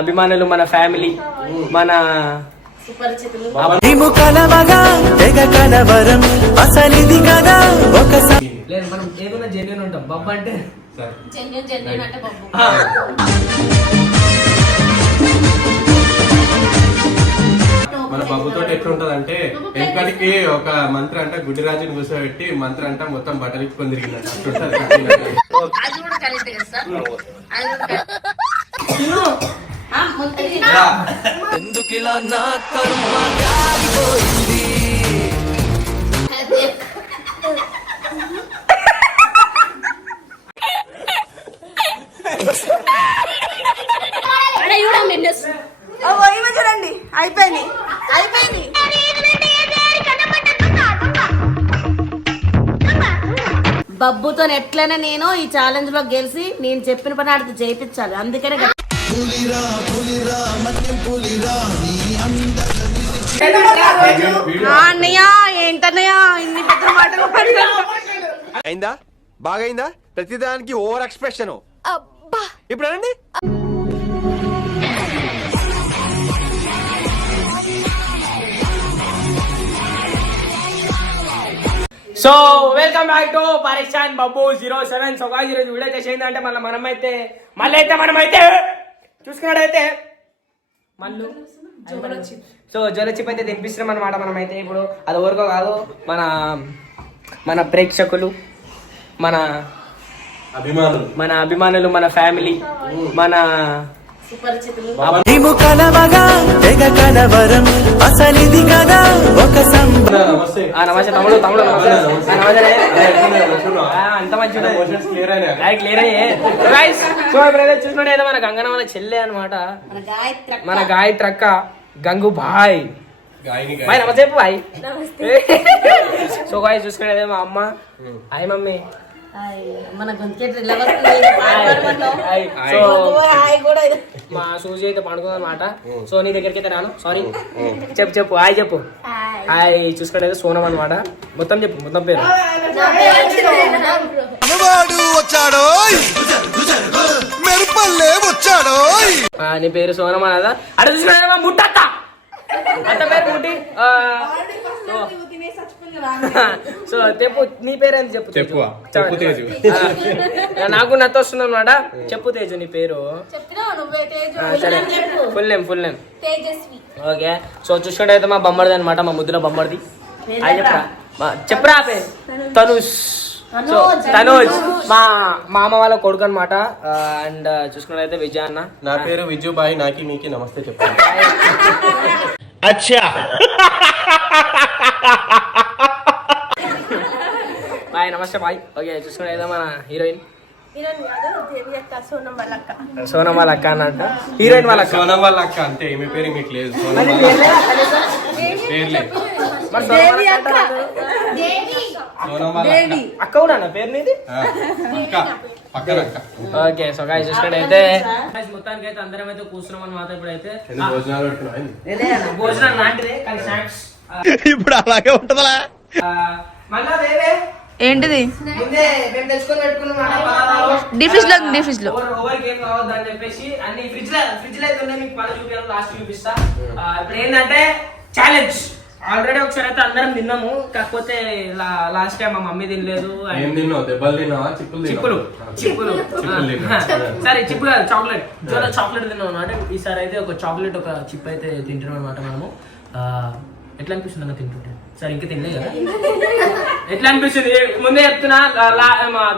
అభిమానులు మన ఫ్యామిలీ మన సుపరిచితులు. నిము కలవగా తెగ కలవరం అసలిది కదా ఒకసారి. లేదు మనం ఏదైనా జెన్యున్ ఉంటాం. బొబ్బ అంటే జెన్యున్ జెన్యున్ అంటే బొబ్బు. మన బాబుతో ఎట్లుంటది అంటే వెనకటికి ఒక మంత్రి అంట గుడ్డిరాజుని కూర్చోబెట్టి మంత్రి అంట మొత్తం బట్టలు ఇప్పుకొని తిరిగినట్టు. అట్లుంటది. రా. ఎందుకిలా నా కర్మ చూడండి. అయిపోయింది. అయిపోయింది. బబ్బుతో ఎట్లైనా నేను ఈ ఛాలెంజ్లో గెలిచి నేను చెప్పిన పని ఆడికి చేయించాలి అందుకనే అన్నయ్య ఏంటన్నయ్య? ఇన్ని పెద్ద మాటలు మాట్లాడుతున్నావు? అయిందా? బాగైందా? ప్రతిదానికి ఓవర్ ఎక్స్ప్రెషన్. ఇప్పుడు అనండి. సో వెల్కమ్ బ్యాక్ టు పరీక్షాన్ బాబు జీరో సెవెన్ సో గాయ్స్ ఈరోజు వీడియో చేసి ఏంటంటే మళ్ళీ మనమైతే మళ్ళీ అయితే మనమైతే చూసుకున్నాడైతే మళ్ళీ సో జోలచిప్ అయితే తెప్పిస్తున్నాం అనమాట మనమైతే ఇప్పుడు. అది ఊరుకో కాదు మన మన ప్రేక్షకులు మన అభిమానులు. మన అభిమానులు మన ఫ్యామిలీ మన సుపరిచితులు. నిము కలవగా తెగ కలవరం అసలిది కదా ఒక నమస్తే. తమ్ముడు తమ్ముడు. అంత మంచిగా క్లియర్ అయ్యే. మన గంగన వాళ్ళ చెల్లె అనమాట మన గాయత్రి అక్క. మన గాయత్రి అక్క గంగు బాయ్. నమస్తే బాయ్. సో గాయస్ చూసుకునేది మా అమ్మ. Hi mummy. మన గొంతుకెట్ ఇలా. మా సూజీ అయితే పండుకుందన్నమాట. సో నీ దగ్గరికి అయితే రాను. సారీ చెప్పు చెప్పు. హాయ్ చెప్పు. హాయ్. చూసుకునేది సోనం అనమాట మొత్తం చెప్పు మొత్తం పేరు. అనువాడు వచ్చాడో మెరుపల్లే వచ్చాడో ఆ, నీ పేరు సోనం అనదా చూసుకునేది మా ముట్టక్క అంత పేరు ఆ, సో సో చెప్పు నీ పేరు ఏంటి చెప్పు. చెప్పు, చెప్పు తేజు. నాకు నత్త వస్తుంది అనమాట చెప్పు తేజు నీ పేరు సరే. Full name full name Tejaswi okay so చూసుకుంటే అయితే మా బొమ్మడిది అనమాట మా ముద్దుల బొమ్మడిది అది చెప్పరా చెప్పరా పేరు తనుష్ సో తనోజ్. మా మామ వాళ్ళ కొడుకు అనమాట అండ్ చూసుకున్నట్టు అయితే విజయ్ అన్న నా పేరు విజుబాయ్ నాకి మీకి నమస్తే చెప్పండి. బాయ్ నమస్తే బాయ్ ఓకే అయితే మన హీరోయిన్ సోనం వాళ్ళ అక్క. అన్నట్టు హీరోయిన్ వాళ్ళ అక్క. సోనం వాళ్ళ అక్క అంతే మీ పేరు మీకు లేదు. సోనం వాళ్ళ పేరు లేదు అక్క కూడా అన్న పేరు నీది? ఓకే సో గాయ చూసుకుంటే అయితే మొత్తానికి అయితే అందరం అయితే కూర్చున్నాం అనమాట ఇప్పుడైతే? భోజనం లాంటిదే కానీ స్నాక్స్ ఇప్పుడు అలాగే ఉంటదా ఏంటిది? ముందే మేము తెచ్చుకొని పెట్టుకున్నాం అన్న పలానాలు. డీ ఫ్రిడ్జ్లో డీ ఫ్రిడ్జ్లో ఓవర్ ఓవర్కి ఏం కావద్దు అని చెప్పేసి అన్ని ఫ్రిడ్జ్లో ఫ్రిడ్జ్లో అయితే ఉన్నాయి మీకు పని చూపించాను లాస్ట్ చూపిస్తా. ఇప్పుడు ఏంటంటే ఛాలెంజ్ ఆల్రెడీ ఒకసారి అయితే అందరం తిన్నాము. కాకపోతే లాస్ట్ టైం మా మమ్మీ తినలేదు and ఏం తిన్నావు? దెబ్బలు తిన్నావా? చిప్పులు చిప్పులు. సరే చిప్పు కాదు చాక్లెట్. జోలో చాక్లెట్ తిన్నాం అనమాట ఈసారి అయితే ఒక చాక్లెట్ ఒక చిప్ అయితే తింటున్నాం అనమాట మనము. ఎట్లా అనిపిస్తుంది అన్న తింటుంటే? సరే ఇంకా తినలే కదా? ఎట్లా అనిపిస్తుంది? ముందే చెప్తున్నా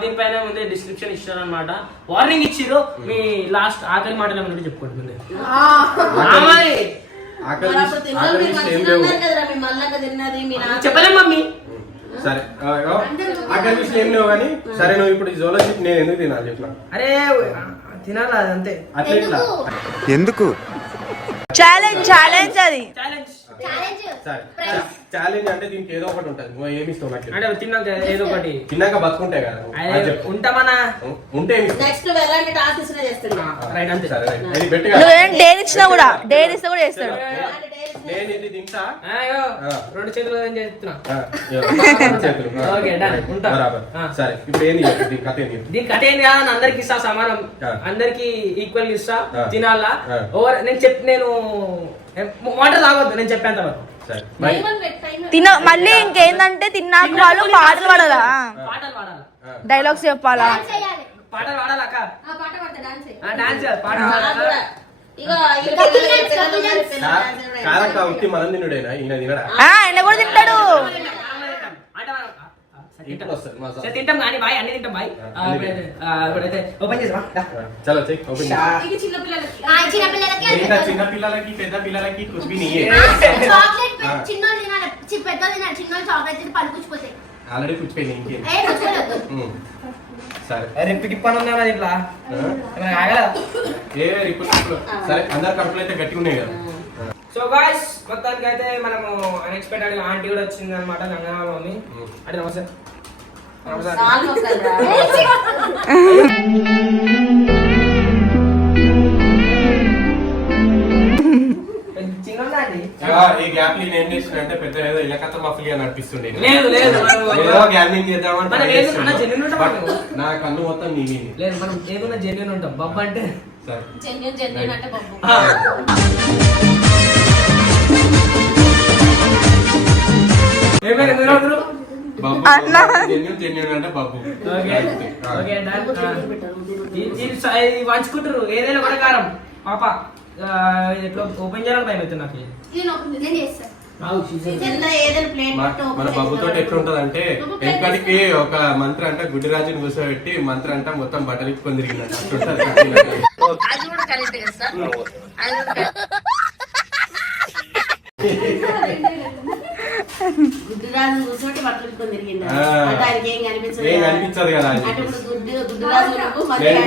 దీనిపైన ముందే డిస్క్రిప్షన్ ఇచ్చారు అనమాట వార్నింగ్ ఇచ్చిర్రు. మీ లాస్ట్ ఆఖరి మాటలు ఏమన్నా చెప్పుకోండి ముందే. చెప్పలేం మమ్మీ. సరే ఆ, ఇగో, ఆకలి విషయం ఏం లేవు కానీ సరే నువ్వు ఇప్పుడు ఈ జోలో చిప్ నేను ఎందుకు తినాలి చెప్పిన? అరే తినాలి అది అంతే అట్లా ఎందుకు? ఛాలెంజ్ ఛాలెంజ్ అది. ఛాలెంజ్ ఛాలెంజ్ అంటే దీనికి ఏదో ఒకటి ఉంటుంది. నువ్వు ఏమి ఇస్తావు నాకు? అంటే తిన్నాక ఏదో ఒకటి. తిన్నాక బతుకుంటాయి కదా ఉంటామన్నా? ఉంటే? నెక్స్ట్ వెరైటీ టాస్క్ చేస్తాడు రైట్ అంతే. సరే రైట్. నువ్వేం డేర్ ఇచ్చినా కూడా డేర్ ఇచ్చినా కూడా చేస్తాడు. నేను ఇది తింటా? అయ్యో. రెండు చేతులు ఏం చేస్తున్నా? చేతులు. Okay, done. ఉంటా. బరాబర్. సరే ఇప్పుడు ఏంది దీని కథ ఏంది దీని కథ ఏంది కాదని అందరికి ఇస్తా సమానం. అందరికి ఈక్వల్ ఇస్తా. తినాలా. ఓవర్ నేను చెప్ నేను వాటర్ తాగొద్దు నేను చెప్పేంత వరకు. తిన మళ్ళీ ఇంకేందంటే తిన్నాక వాళ్ళు పాటలు పాడాలా? పాటలు పాడాలి? డైలాగ్స్ చెప్పాలా? పాటలు పాడాలి అక్క? పాట పాడతా డాన్స్ డాన్స్ చేయాలి, పాట పాడాలి. ఆయన కూడా తింటాడు. తింటాం. కానీ బాయ్ అన్ని తింటాం బాయ్. ఇప్పుడైతే ఓపెన్ చేసావా ఆ, చలో చెక్ ఓపెన్ చేయి. ఇది చిన్న పిల్లలకి. ఆ, చిన్న పిల్లలకి అది ఏంటా పెద్ద- చిన్న పిల్లలకి పెద్ద తినాలి. తినాలి. చాక్లెట్ తిని ఆల్రెడీ ఏ. సరే. అరే ఇట్లా? ఆగలా ఏ ఇప్పుడు. సరే అందరు కడుపులు అయితే గట్టిగా ఉన్నాయి కదా. సో గాయ్స్ మొత్తానికి అయితే మనము అన్ఎక్స్పెక్టెడ్గా ఆంటీ కూడా వచ్చింది అనమాట మమ్మీ. ఉమ్. అంటే నమస్తే ఈ గ్యాప్ నేను ఏం చేసిన అంటే పెద్ద ఏదో ఇలకత్త మఫ్లీ అని అనిపిస్తుండే లేదు ఏదో మనం. నా కన్ను మొత్తం నీ లేదు మనం ఏదైనా జెన్యున్ ఉంటాం. బొబ్బ అంటే సరే. జెన్యున్ జెన్యున్ అంటే బొబ్బు. పంచుకుంటారు. ఏదైనా కూడా కారం పాప ఎట్లా ఓపెన్ చేయాలని భయం అవుతుంది నాకు. మన బాబుతో ఎట్లుంటది అంటే వెనకటికి ఒక మంత్రి అంట గుడ్డిరాజుని కూర్చోబెట్టి మంత్రి అంట మొత్తం బట్టలు ఇప్పుకొని తిరిగిందంట అట్లుంటది అది కూడా కరెక్ట్ చేస్తా అది కూడా correct. గుడ్డిరాజు అంటే ఆయనకి ఏం కనిపించదు ఏం కదా. కనిపించదు కదా అని అంటే. ఇప్పుడు గుడ్డి నువ్వు, నేను.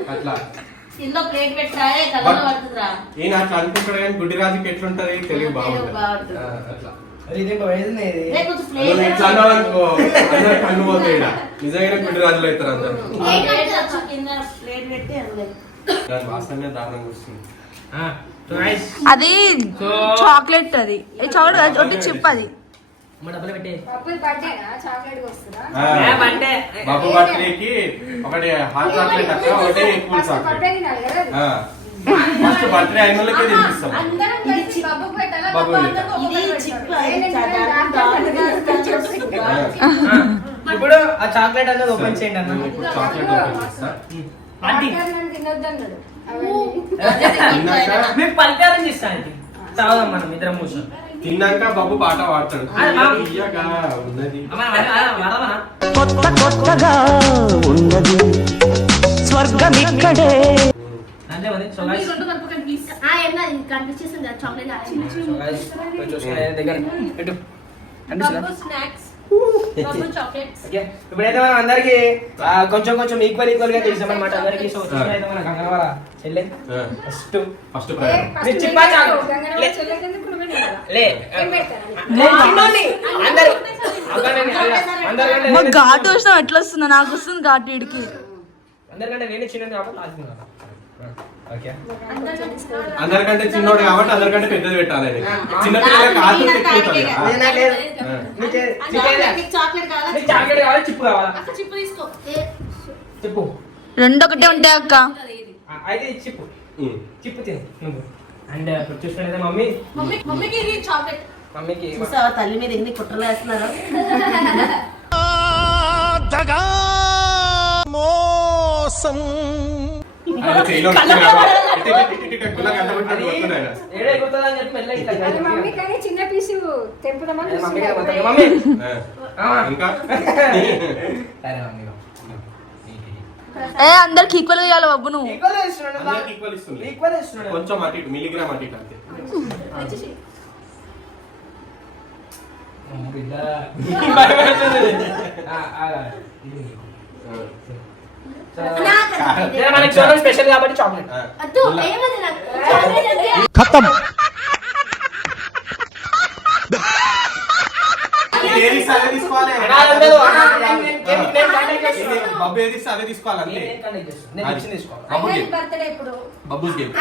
అట్లా కింద ప్లేట్ పెట్టాయే కళ్ళలో పడుతుందిరా ఈయన అట్లా అనుకుంటాడు కానీ గుడ్డిరాజుకి ఎట్లుంటది తెలివి బాగుంటది. ఆ, అట్లా ఇదేంటో వయసునే ఇది. రే, కొంచెం నువ్వు ప్లేట్ ఇట్లా అన్నావు అనుకో అందరు కన్ను పోతాయి ఈడ. నిజంగానే గుడ్డిరాజులు అవుతారు అందరు ఏం ప్లేట్ కనిపించదు. వచ్చి కింద ప్లేట్ పెట్టి అందులో దాని వాసనే దారుణంగా వస్తుంది ఆ, so guys, అది చాక్లెట్ అది. ఏ చాక్లెట్ ఒకటి చిప్ అది. బాబు బర్త్డేకి ఒకటి హాట్ చాక్లెట్ అక్క కూల్ చాక్లెట్. ఫస్ట్ బర్త్డే అయిన వాళ్ళకే తినిపిస్తాం. ఇప్పుడు ఆ చాక్లెట్ అనేది ఓపెన్ చేయండి అన్న. ఇప్పుడు చాక్లెట్ ఓపెన్ చేస్తా. ఆంటీ పట్టాలు నన్ను తినొద్దన్నాడు. అవన్నీ. తిన్నాక? మీకు పలికారం చేస్తా ఆంటీ చదవదాం మనం ఇద్దరం కూర్చొని. తిన్నాక బాబు పాట పాడతాడు. ఇయ్యగా ఉన్నది? కొత్త కొత్తగా ఉన్నది. స్వర్గమిక్కడే అంతే మరి సో guys, ఆ, ఏం కాదు, ఇది కనిపించేస్తుంది కదా, చాక్లెట్ ఇప్పుడైతే మనం అందరికి కొంచెం కొంచెం ఈక్వల్ ఈక్వల్గా చేసాం అనమాట అందరికి. సో మన చెల్లె. ఫస్ట్ ఫస్ట్ ఘాటు వచ్చినా ఎట్లా వస్తుందో నాకు వస్తుంది ఘాటు ఇడికి అందరికంటే నేనే చిన్నది కాబట్టి లాస్ట్ ఓకే అందరూ నచ్చుతారు. అందరికంటే చిన్నోడు కాబట్టి అందరికంటే పెద్దది పెట్టాలి. చిన్న పిల్లలకి ఆతురు ఎక్కువ చాక్లెట్ కావాలా? నీకు చాక్లెట్ కావాలి చిప్పు కావాలా? రెండు ఒకటే ఉంటాయి అక్క. అయితే చిప్పు. చిప్పు తిను అండ్ ఇప్పుడు చూసుకునేది మమ్మీ. మమ్మీ మమ్మీకి ఇది చాక్లెట్. మమ్మీకి చూసావా తల్లి మీద ఎన్ని కుట్రలు వేస్తున్నారు? దగా మోసం మమ్మీ కానీ చిన్న పీసు తెంపుదామని ఏ అందరికి ఈక్వల్ ఇవ్వాలి బాబు నువ్వు. కొంచెం అటు ఇటు మిలిగ్రామ్ అటు ఇటు అంతే. అమ్మ బిడ్డ. స్పెషల్ కాబట్టి చాక్లెట్. ఖతం. బబ్బు ఏది అదే తీసుకోవాలి అంతే. నేను. ఇచ్చింది తీసుకోవాలి. బబ్బు బర్త్డే ఇప్పుడు. బబ్బుస్ గేమ్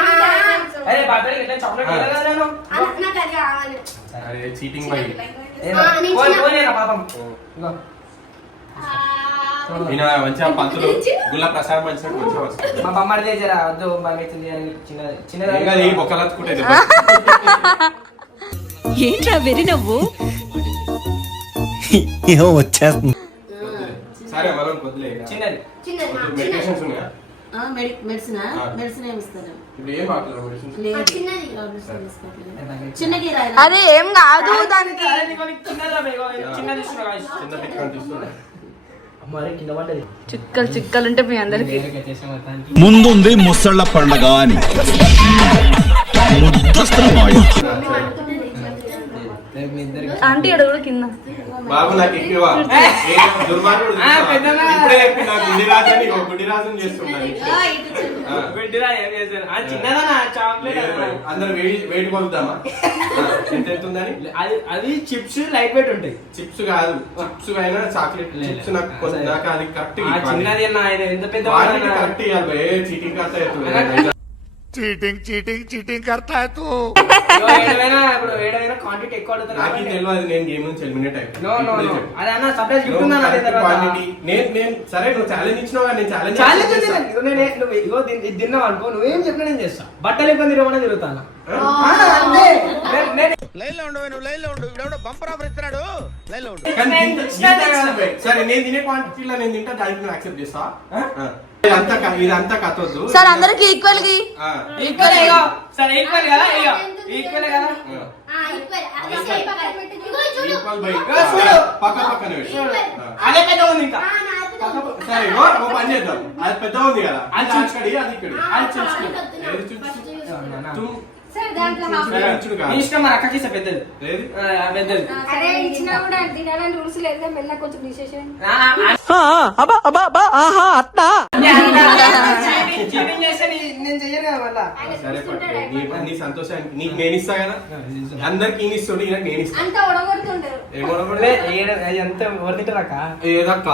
అరే బర్త్డే చాక్లెట్ నేను? నాకు అది కావాలి. అరే చీటింగ్ బై నేను పాపం. ఇగో. ఈయన మంచిగా పంతులు. గుల్ల ప్రసాద్ మంచిగా కొంచెం వస్తుంది మా బొమ్మడి జరా వద్దు అవుతుంది అని చిన్నది చిన్నది. ఇంకా ఈ బొక్కలచ్చుకుంటే ఏంట్రా వెరి నవ్వు? ఏమో వచ్చేస్తుంది. సరే మనం వదిలే చిన్నది. చిన్నది మెడికేషన్స్ ఉన్నాయా? మెడిసిన్? ఆ. మెడిసిన్ ఏమి ఇస్తారు? అరే ఏం కాదు దానికి. చుక్కలు చుక్కలు ఉంటే మీ అందరికి. ముందుంది ముసళ్ళ పండగ అని. ఆంటీ ఇక్కడ కూడా కింద. బాబు నాకు ఎక్కువ. ఏ దుర్మార్గుడు ఆ, తెలుసా? పెద్దమ్మ. ఇప్పుడే చెప్పి నాకు గుండి రాజని ఒక గుండి రాజని చేస్తున్నాను ఆ. బిడ్డరా ఏం చేశాను ఆ చిన్నదనా చాక్లెట్ లేదు, అన్నా. అందరు వేడి వెయిట్ కొలుద్దామా? ఎంత ఎంతుందని అది అది చిప్స్ లైట్ వెయిట్ ఉంటాయి. చిప్స్ కాదు. చిప్స్ అయినా చాక్లెట్ లేదు. చిప్స్ నాకు అది. కరెక్ట్ ఆ చిన్నది అన్న ఆయన ఎంత పెద్ద కరెక్ట్ ఇవ్వాలి cheating correct cheating cheating cheating కర్తా తూ. క్వాంటిటీ ఎక్కువ తెలియదు నేను గేమ్ నుంచి ఎలిమినేట్ నో నో నో అది అన్న సర్ప్రైజ్ గిఫ్ట్ ఉందా అదే తర్వాత? నేను నేను సరే నువ్వు ఛాలెంజ్ ఇచ్చినావు కానీ నేను ఛాలెంజ్ ఛాలెంజ్ ఉంది నాకు. ఇదిగో నేను నువ్వు ఇదిగో దీన్ని- ఇది తిన్నావు అనుకో నువ్వేం చెప్పినా నేను చేస్తా. బట్టలు ఇబ్బంది తిరగమని తిరుగుతాను? ఆ, అంతే. నేను- నేను- లైన్లో ఉండు నువ్వు లైన్లో ఉండు. ఇప్పుడు బంపర్ ఆఫర్ ఇస్తున్నాడు. లైన్లో ఉండు. కానీ నేను. సరే తినే క్వాంటిటీలో నేను తింటా దానికి నువ్వు యాక్సెప్ట్ చేస్తా క- సార్ అందరికి ఈక్వల్ గి ఆ. ఈక్వల్ సరే ఈక్వల్ కదా ఇగో. ఈక్వల్ కదా? ఆ. ఆ, ఈక్వల్. అది పెద్ద ఉంది ఇంకా. సరే ఓ పని చేద్దాం. అది పెద్ద ఉంది కదా. అది అది చూసి- అక్కడి అది ఇక్కడి ఆ, అది చూసి చాక్లెట్ వద్దు నాకు. ఏది చూసి- ఫస్ట్ చూసి. తుమ్ సరే దాంట్లో చూసి హాఫ్ వేరే ఇచ్చుడు. నీ కాదు ఇష్టం అక్కకి పెద్దది. ఏది? ఆ, పెద్దది. అరే ఇచ్చినా కూడా తినాలని రూల్స్ లేదు మెల్ల కొంచెం తీసేసేయండి ఆ, చీటింగ్ చేస్తే నీ- నేను చెయ్యను కదా మళ్ళా ఆయన సరే చూస్తుంటాడు పట్టు. నీ అయిపోయి. నీ సంతోషానికి నీకు నేను ఇస్తా కదా అందరికి ఈయన ఇస్తుండే ఈయనకి నేను ఇస్తా అంతా ఉడగొడుతుంటారు లే, ఏడ- అది ఎంత ఎవరు తింటారు అక్క ఏదక్క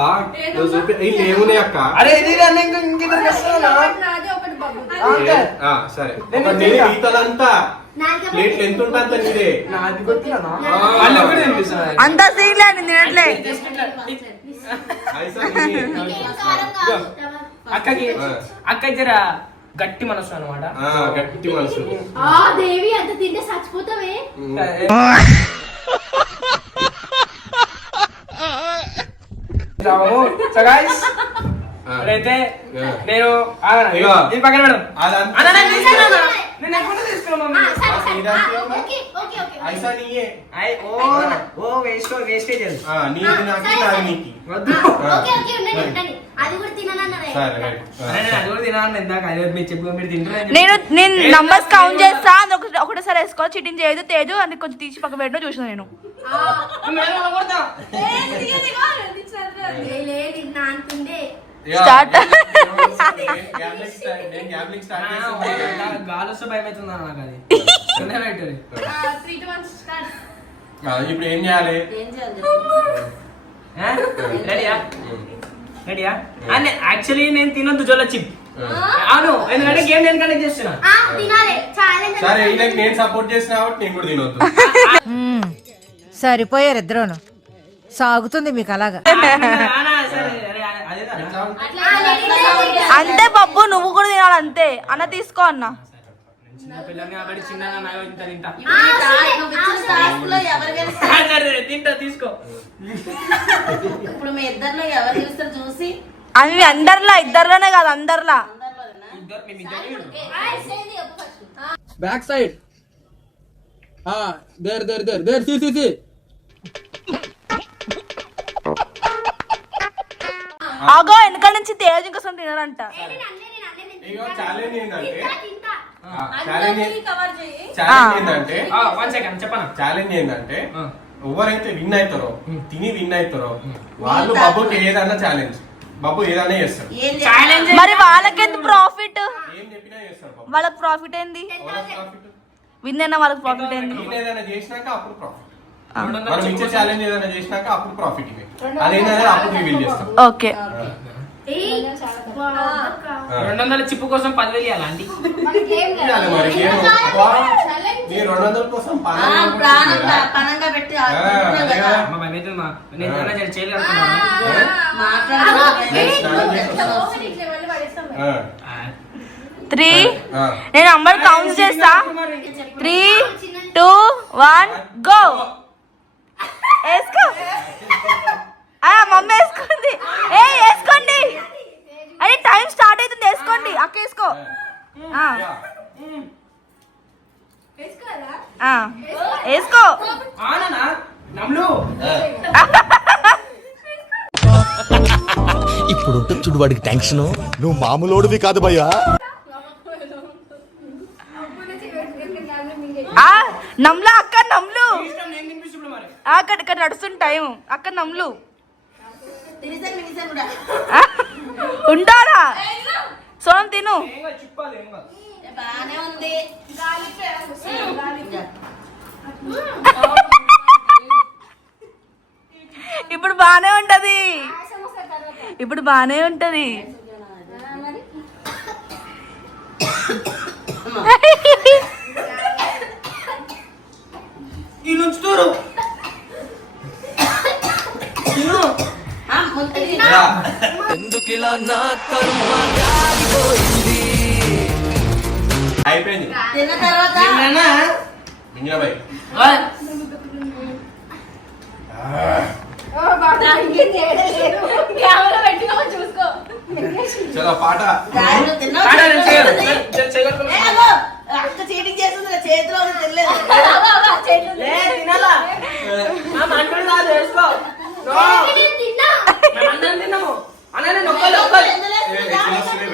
నువ్వు చూపి ఏమున్నాయి అక్క అరే ఇది ఇది అన్న ఇంక ఇంకిద్దరు వస్తున్నా ఒకటి నాది ఒకటి బబ్బు అంతే. ఆ, సరే నేను ఒక నేను. మిగతాదంతా ప్లేట్లు ఎంత ఉంటుంది అంత నీదే నాది కొట్టినా ఆ. వాళ్ళు కూడా తినిపిస్తున్నారు. అంత సీన్ లేదు తినట్లే అక్కకి ఆ. అక్క జర గట్టి మనసు అనమాట గట్టి మనసు. ఆ దేవి అంత తింటే చచ్చిపోతావే. అయితే. నేను. ఇది పక్కన పెడదాం. నేను. నేను ఎక్కడ తీసుకున్నా ఆ, మమ్మీ? సరే, ఆ, సరే. ఇదానికి ఆ, ఏమన్నా? ఓకే ఓకే ఓకే ఐసా నీయే ఐ, ఓ ఓ వేస్ట్ వేస్టేజ్ అది ఆ, నీది నాకి నాది నీకి వద్దు ఓకే ఓకే ఉండండి ఉండండి అది కూడా తినాలన్నారే సరే రైట్ ఆ, అరే, నేను అది కూడా తినాలని ఇందాక అదే మీరు చెప్పు మీరు తింటారు నేను నేను నంబర్స్ కౌంట్ చేస్తా. అది ఒకటి ఒకటేసారి వేసుకో చీటింగ్ చేయదు తేజు అని కొంచెం తీసి పక్క పెట్టడం చూసిన నేను. టు వన్ స్టార్ట్ ఆ, ఇప్పుడు ఏం చేయాలి? ఏం చేయాలి? చెప్పు. రెడీయా రెడీయా అండ్ యాక్చువల్లీ నేను తినొద్దు జోల చిప్. అవును ఎందుకంటే గేమ్ నేను కండక్ట్ చేస్తున్నా. ఆ తినాలి. ఛాలెంజ్ సరే నేను సపోర్ట్ చేసిన కాబట్టి నేను కూడా తినొద్దు. సరిపోయారు ఇద్దరును. సాగుతుంది మీకు అలాగా నానా, సరే, అరే, అదే ఎట్లా? అంతే పప్పు నువ్వు కూడా తినాలి అంతే. అన్న తీసుకో అన్న. అవి అందరిలా ఇద్దరులోనే కాదు అందరిలా. Back side there there there there see see ఆగో వెనకాల నుంచి తేజ్ ఇంకోసం తినాలంట ఇగో ఛాలెంజ్ ఏంటంటే తింటా ఛాలెంజ్ ఛాలెంజ్ ఏంటంటే వన్ సెకండ్ చెప్పనా? ఛాలెంజ్ ఏంటంటే ఆ. ఎవరైతే విన్ అవుతారో తిని విన్ అవుతారో వాళ్ళు బాబుకి ఏదైనా ఛాలెంజ్ బాబు ఏదైనా? ఛాలెంజ్ మరి వాళ్ళకెంత ప్రాఫిట్ ఏం చెప్పినా చేస్తాడు బాబు వాళ్ళకి ప్రాఫిట్ ఏంది? విన్ అయినా వాళ్ళకి ప్రాఫిట్ ఏంది? చేసినాక అప్పుడు ప్రాఫిట్ మనం చిప్పు ఇచ్చే కోసం- ఛాలెంజ్ ఏదైనా చేసినాక అప్పుడు ప్రాఫిట్ ఇవి అదేంటనేది అప్పుడు రివీల్ చేస్తాం. ఓకే. ఆ. రెండు వందల చిప్పు కోసం పదివేలు రెండు వందల పనంగా పెట్టి త్రీ. నేను నంబర్ కౌంట్ చేస్తా. Three two one go. వేసుకో. ఆ, మమ్మీ వేసుకుంది ఏ వేసుకోండి. అరే టైం స్టార్ట్ అవుతుంది వేసుకోండి. అక్క వేసుకో. వేసుకో. ఇప్పుడు ఉంటుంది చూడు వాడికి టెన్షన్ నువ్వు మామూలోడివి కాదు భయ్యా. నమ్లు ఇష్టం నేను తినిపిస్తున్నా మరి ఆ, అక్కడ ఇక్కడ నడుస్తుంది టైం. అక్క ఆ, ఉంటారా సోనం తిను. ఇప్పుడు బానే ఉంటది. ఇప్పుడు బానే ఉంటది. ఎందుకిలా నా కర్మ కాలిపోయింది అయిపోయింది. తిన్న తర్వాత చలో పాట. అక్క చీటింగ్ చేస్తుంది చేతిలో ఉంది తినలేదు. లే, తినాలా? ఆ, మంటలు రాదు, వేసుకో. నో. మేమందరం తిన్నాము. అన్న, నేను ఒక్కళ్ళు, ఒక్కళ్ళు. ఏ, ఏ, చిన్న సిలే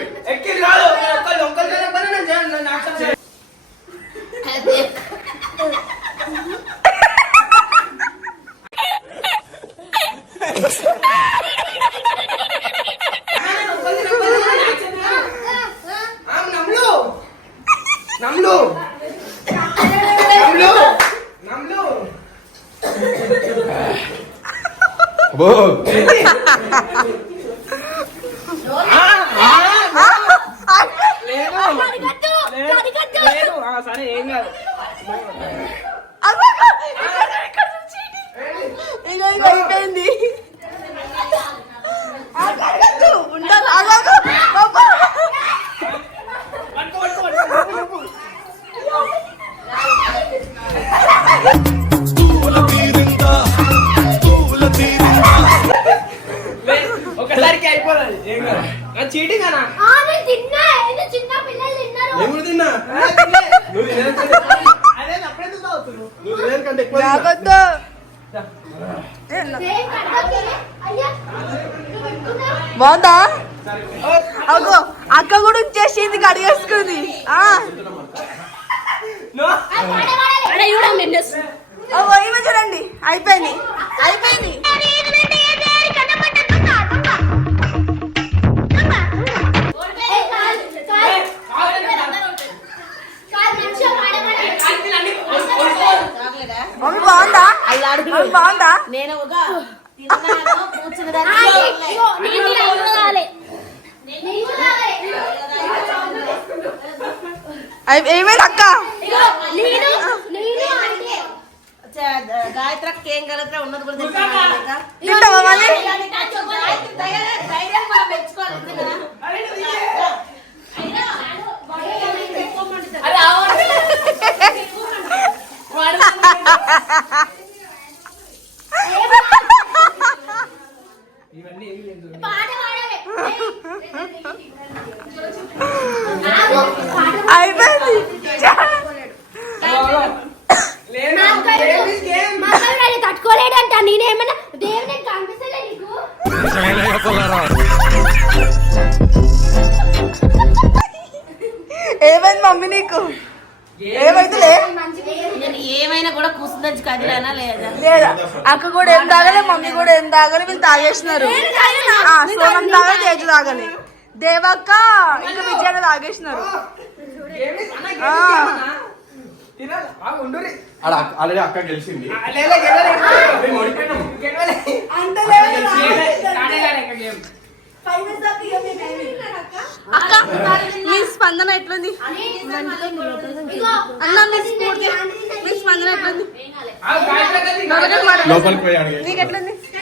కాదు ఆ, ఏమైంది అక్క? గాయత్రకి ఏం కలుగుతా ఉన్నది కూడా. తింటావా మళ్ళీ. ఇవన్నీ ఏమి లేదు పాట పాడాలి. ఆగు, పాట అయిపోయింది. తట్టుకోలేడంట నేనేమన్నా దేవుని కనిపిస్తలే నీకు ఏమైంది మమ్మీ నీకు? ఏమైనా కూడా లేదా? లేదా? అక్క కూడా ఏం తాగలే మమ్మీ కూడా ఏం తాగలే వీళ్ళు తాగేసినారు. సోనం తాగలే తేజు తాగలే. దేవక్క ఇంకా విజయాన్ని తాగేసినారు. ఆల్రెడీ అక్క గెలిచింది. అక్క మీ స్పందన ఎట్లుంది? అన్న మీ స్ఫూర్తి మీ స్పందన ఎట్లుంది? నీకు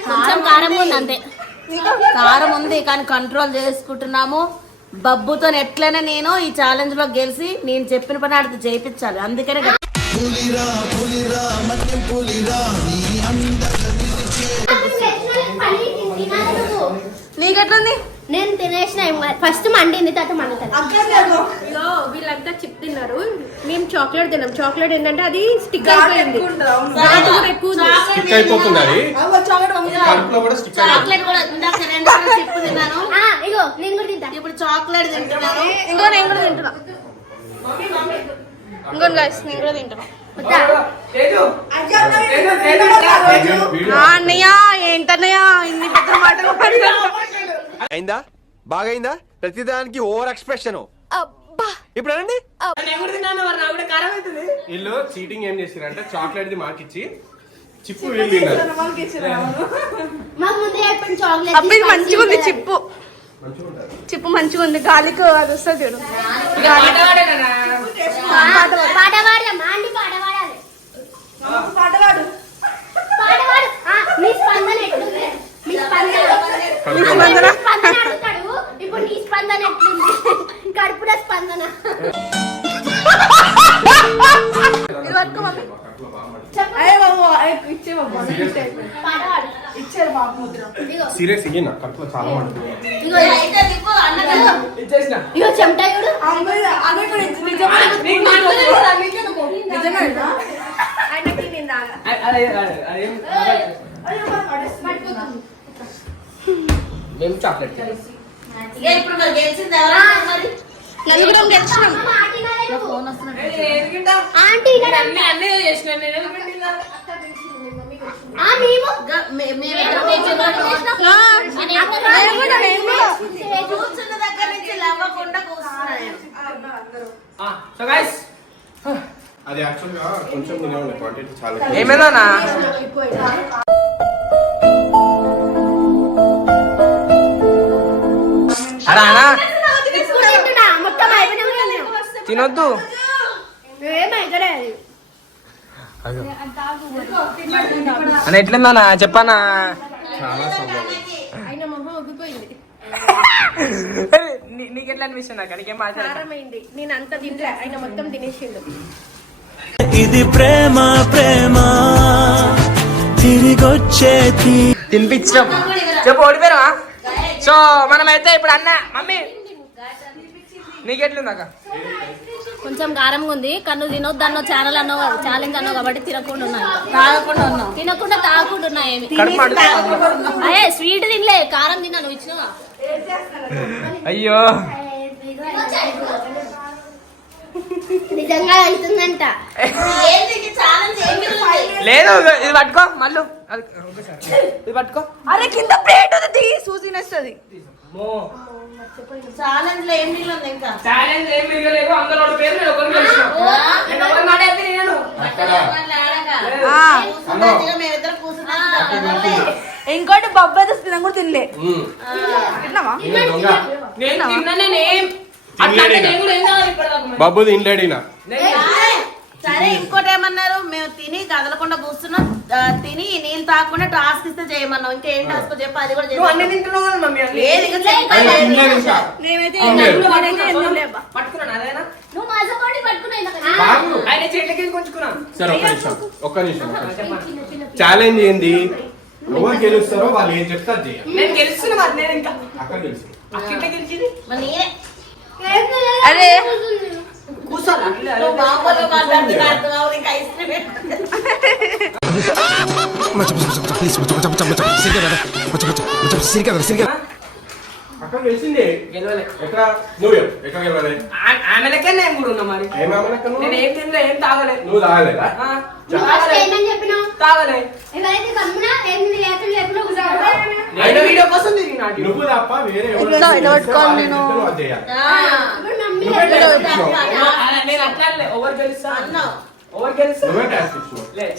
కొంచెం కారం ఉంది అంతే. కారం ఉంది కానీ కంట్రోల్ చేసుకుంటున్నాము. బబ్బుతో ఎట్లయినా నేను ఈ ఛాలెంజ్లో గెలిచి నేను చెప్పిన పని ఆడితే చేయించాలి. అందుకనే. నీకు ఎట్లుంది నేను తినేసిన ఫస్ట్ మండింది తర్వాత మండుతుంది. ఇగో వీళ్ళంతా చిప్ తిన్నారు. మేము చాక్లెట్ తిన్నాం. చాక్లెట్ ఏంటంటే అది స్టిక్ అయిపోయింది. స్టిక్ అయిపోతుంది అది. చాక్లెట్ కూడా తిన్నాను. ఇగో నేను కూడా తింటా. ఇప్పుడు చాక్లెట్ తింటున్నాను. ఇంకో నేను కూడా తింటున్నా. ఇంకో గైస్ నేను కూడా తింటున్నా. అన్నయ్య ఏంటన్నయ్య? ఇన్ని పెద్ద మాటలు మాట్లాడుతున్నావు? అయిందా? బాగైందా? ప్రతిదానికి ఓవర్ ఎక్స్ప్రెషన్. ఇప్పుడు అవుతుంది. వీళ్ళు చీటింగ్ ఏం చేసిరంటే చాక్లెట్ ది చిప్పు మంచిగా ఉంది చిప్పు చిప్పు. మంచిగా ఉంది గాలికి అది వస్తుంది చూడు పాడేనా? పాట పాడదాం ఆంటీ పాట పాడాలి పాట పాడు ఆ, మీ స్పందన ఎట్లుంది మీ స్పందన? ఇప్పుడు నీ స్పందన ఎట్లుంది? కడుపుల స్పందన. సీరియస్ ఇయ్యి నా కడుపులో చాలా ఇగో చెమట చూడు. నీకు నాకు తెలుసా? నీకెందుకు? అ- అదే, అదే, అదేం మేము చాక్లెట్ ఇప్పుడు మరి గెలిచింది ఎవరా మరి? నలుగురం గెలిచినాం. ఆంటీ అన్ని అన్నీ చేసిన నేను ఎందుకు పెట్టినా? ఆ మేము? గ- నేను తినొద్దు. మొహం ఉబ్బిపోయింది నీకు ఎట్లా అనిపిస్తుంది నీకేం నేను అంత తినలే ఆయన మొత్తం తినేసిండు ఇది ప్రేమ ప్రేమ. తిరిగొచ్చే తీ తినిపించాం చెప్పు ఓడిపోయారా సో మనమైతే ఇప్పుడు అన్న మమ్మీ. నీకెట్లుంది కొంచెం కారంగా ఉంది కన్ను తినొద్దు అన్నో ఛానల్ అన్నో ఛాలెంజ్ అన్నో కాబట్టి తినకుండా ఉన్నాను తాగకుండా ఉన్నాం తినకుండా తాగకుండా ఉన్నా ఏమి? అదే స్వీట్ తినలే కారం తిన్నా నువ్వు ఇచ్చినావా? అయ్యో. నిజంగా అవుతుందంట? లేదు ఇది పట్టుకో మళ్ళీ అది ఒకసారి. ఇది పట్టుకో. అరే కింద ప్లేట్ ఉంది దిగి సూసినేస్తుంది ఛాలెంజ్లో ఏం మిగిలింది ఇంకా? ఛాలెంజ్ ఏం మిగలేదు అందరూ ఒకటి పేరు నేను ఒకరిని గెలిచిన. నేను ఒకరి మాట అయితే నేను అక్కడ ఆ, కూర్చున్నట్టుగా మేమిద్దరం కూర్చున్నాం ఇంకోటి బొబ్బ తినం కూడా తినలే. తిన్నావా? నేను తిన్నా నేను బాబు నేను- సరే ఇంకోటి ఏమన్నారు? మేము తిని కదలకుండా కూర్చున్నాం. తిని నీళ్ళు తాగకుండా టాస్క్ ఇస్తే చేయమన్నాం. ఇంకా ఏం టాస్క్ చెప్పి అది కూడా ఒక్క నిమిషం. ఛాలెంజ్ ఏంది? ఎవరు గెలుస్తారో వాళ్ళు ఏం చెప్తే అది చేయాలి. నేను గెలుస్తున్నా మరి నేను ఇంకా. అక్క గెలుసు అక్కింటే గెలిచింది? అరే. కూర్చోాలి నువ్వు బాబుతో మాట్లాడుతున్నా అర్థం అవ్వదు, ఇంకా ఐస్ క్రీమ్ అక్క గెలిచింది గెలవలే ఎక్కడ నువ్వు చెప్పు. ఎక్కడ గెలవాలి ఆ- ఆమె లెక్క నేను కూడా ఉన్నా మరి ఏమేమనక్క నేను నువ్వు ఏం తినలే ఏం తాగలే? నువ్వు తాగలేదా ఆ, నువ్వు ఫస్ట్ ఏమని చెప్పినావు తాగలే ఎవరైతే కమ్మునా ఏమి లేకుండా లేకుండా కూర్చోవడం నేను వీడియో కోసం తిరిగినా అటు. నువ్వు తప్ప వేరే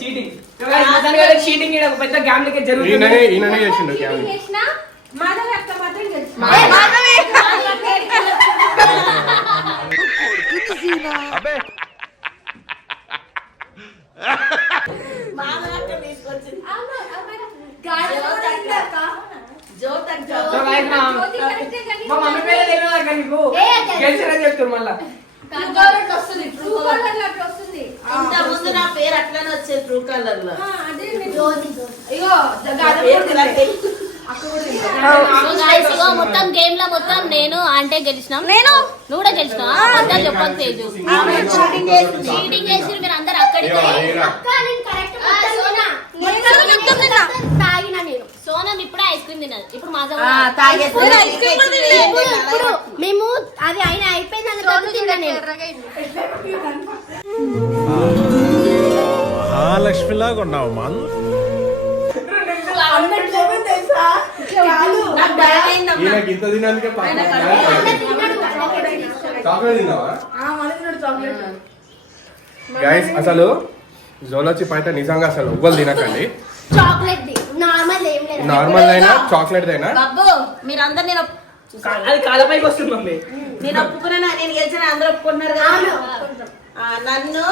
చీటింగ్ పెద్ద ఈయననే జరుగుతుంది మాధవి అక్క మాత్రం తెలుసు అబ్బే. తీసుకొచ్చింది. మా మా మమ్మీ పేరే తెలియదు అక్క నీకు? ఏ, గెలిచారని చెప్తారు మళ్ళా. వస్తుంది ఇంత ముందు నా పేరు అట్లనే వచ్చేది ట్రూ కలర్లో. అదే జ్యోతి జ్యోతి ఇగో నా పేరు ఇలా తెలి- So guys, ఇగో మొత్తం గేమ్లో మొత్తం నేను అంటే గెలిచినాం. నేను? నువ్వు కూడా గెలిచినావా? అబద్ధాలు తేజు. చీటింగ్ చేసి మీరు అందరు అక్కడికి. సోనం ఇప్పుడే ఐస్ క్రీమ్ తిన్నది. ఇప్పుడు మాజా మేము అది అయిన అయిపోయింది నేను? మహాలక్ష్మిలాగా ఉన్నావు ఇంత తినందుకే చాక్లెట్ తిన్నావా? గైస్ అసలు జోలోచి పైట నిజంగా అసలు ఎవ్వరు తినకండి. చాక్లెట్ నార్మల్ ఏం లేదు? నార్మల్ అయినా చాక్లెట్ అయినా? బాబు మీరందరు నేను అది కాళ్ళపైకి వస్తుంది మమ్మీ నేను ఒప్పుకున్నా నేను గెలిచిన? అందరూ ఒప్పుకున్నారు కదా? ఆ, నన్ను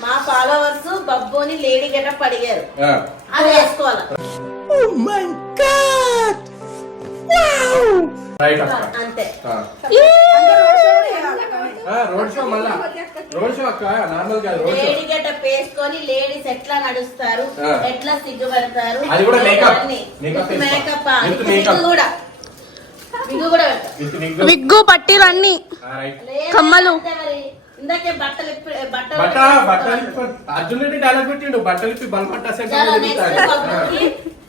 మా ఫాలోవర్స్ బబ్బుని లేడీ గెటప్ అడిగారు. ఆ, అది వేసుకోవాలి రైట్ రోడ్ షో మళ్ళా. రోడ్ షో అక్క నార్మల్ కాదు రోడ్ షో. లేడీ గెటప్ వేసుకొని లేడీస్ ఎట్లా నడుస్తారు. ఎట్లా సిగ్గుపడతారు అది కూడా With makeup. wig కూడా. విగ్గు పట్టీలు అన్ని. కమ్మలు. ఇందాకే బట్టలు బట్టలు అర్జున్ రెడ్డి డైలాగ్ పెట్టిండు బట్టలు ఇప్పి బలపట్ట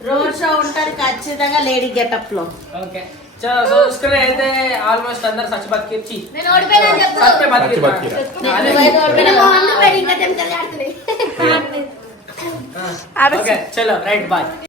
రోడ్ షో ఉంటది ఖచ్చితంగా లేడీ గెటప్లో ఓకే. చలో సో చూసుకునే అయితే ఆల్మోస్ట్ అందరు సచ్ బతికిర్చి నేను ఓడిపోయినా చెప్పు సత్య బతికి బతికిరా. నేను మొహంలో పెట్టి ఇంకా తెంపలు ఆడుతున్నాయి ఓకే చలో రైట్ బాయ్